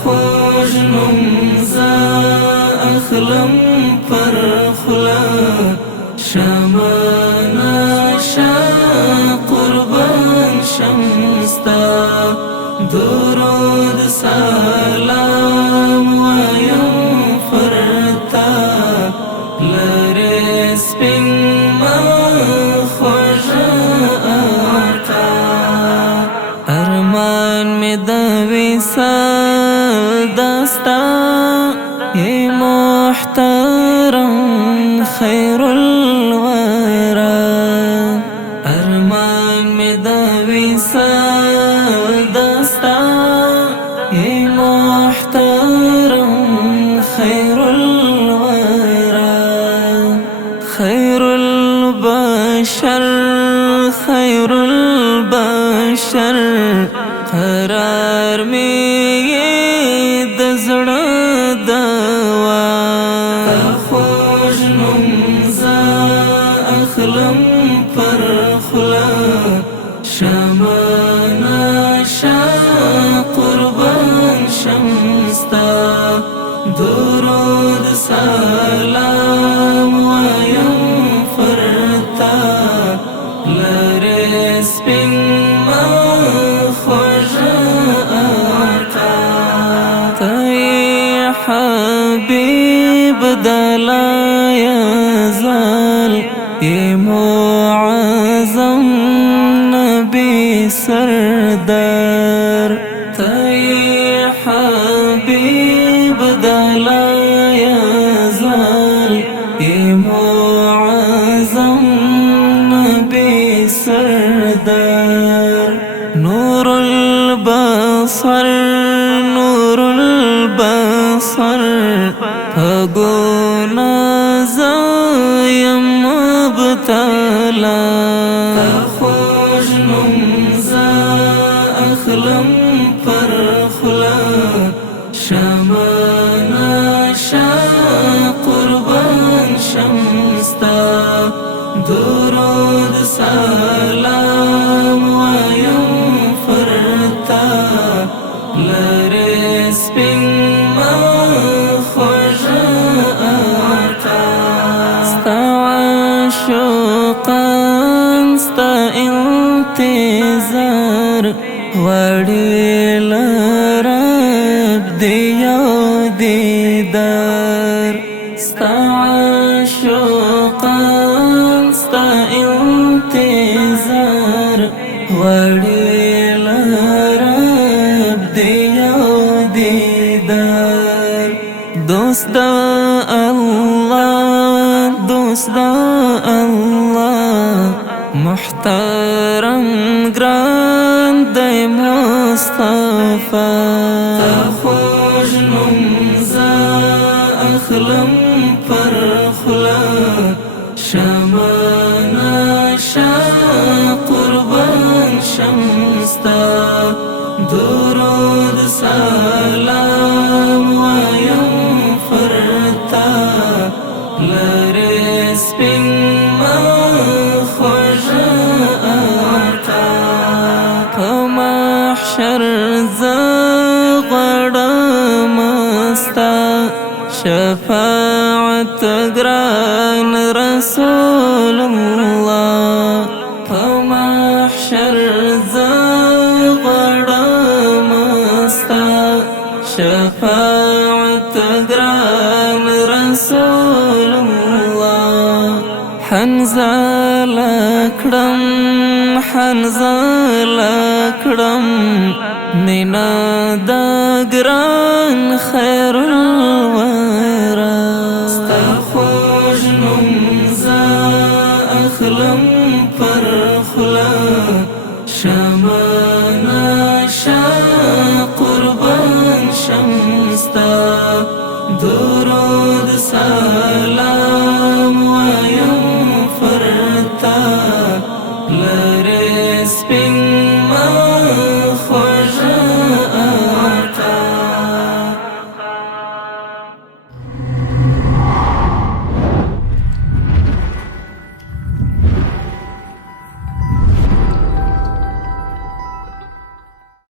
خوږ نوم زه اخلم پر خوله شمعه شه قربان شم ستا درود سلام وایم فرتا لرې سپین مخ خوږه آتا ارمان مې د وصال دستا ای محترم خیر الورا ارمان مې د وصال دستا ای محترم خیر الورا خیر البشر خیر البشر قرار می د زړه دوا خوږ نوم زه اخلم پر خوله شمعه شه قربان شم ستا درود سلام وایم فرتا لرې سپین مخ حبیب دلا یزال ای معظم نبی سردار تی حبیب دلا یزال ای معظم نبی سردار نور البصر نور البصر پگونا زایم مبتلا خوږ نوم زه اخلم پر خوله شمعه شه قربان شم ستا درود سلام وایم فرتا لرې سپین مخ ستا عاشقان ستا انتظار غواړي له رب دې یو دیدار ستا عاشقان ستا انتظار غواړي له رب دې یو دیدار دوست د الله دوست د الله محترم ګران دی مصطفی خوږ نوم زه اخلم پر خوله شمعه شه قربان شم ستا درود سلام وایم فرتا لرې سپین مخ خوږه آتا په محشر زه غواړم ستا شفاعت ګران رسول الله په محشر زه غواړم ستا شفاعت ګران رسول الله حنزله کړم حنزله کړم مینا د ګران خیر الورا ستا خوږ نوم زه اخلم پر خوله شمعه شه قربان شم ستا درود سلام وایم فرتا لرې سپین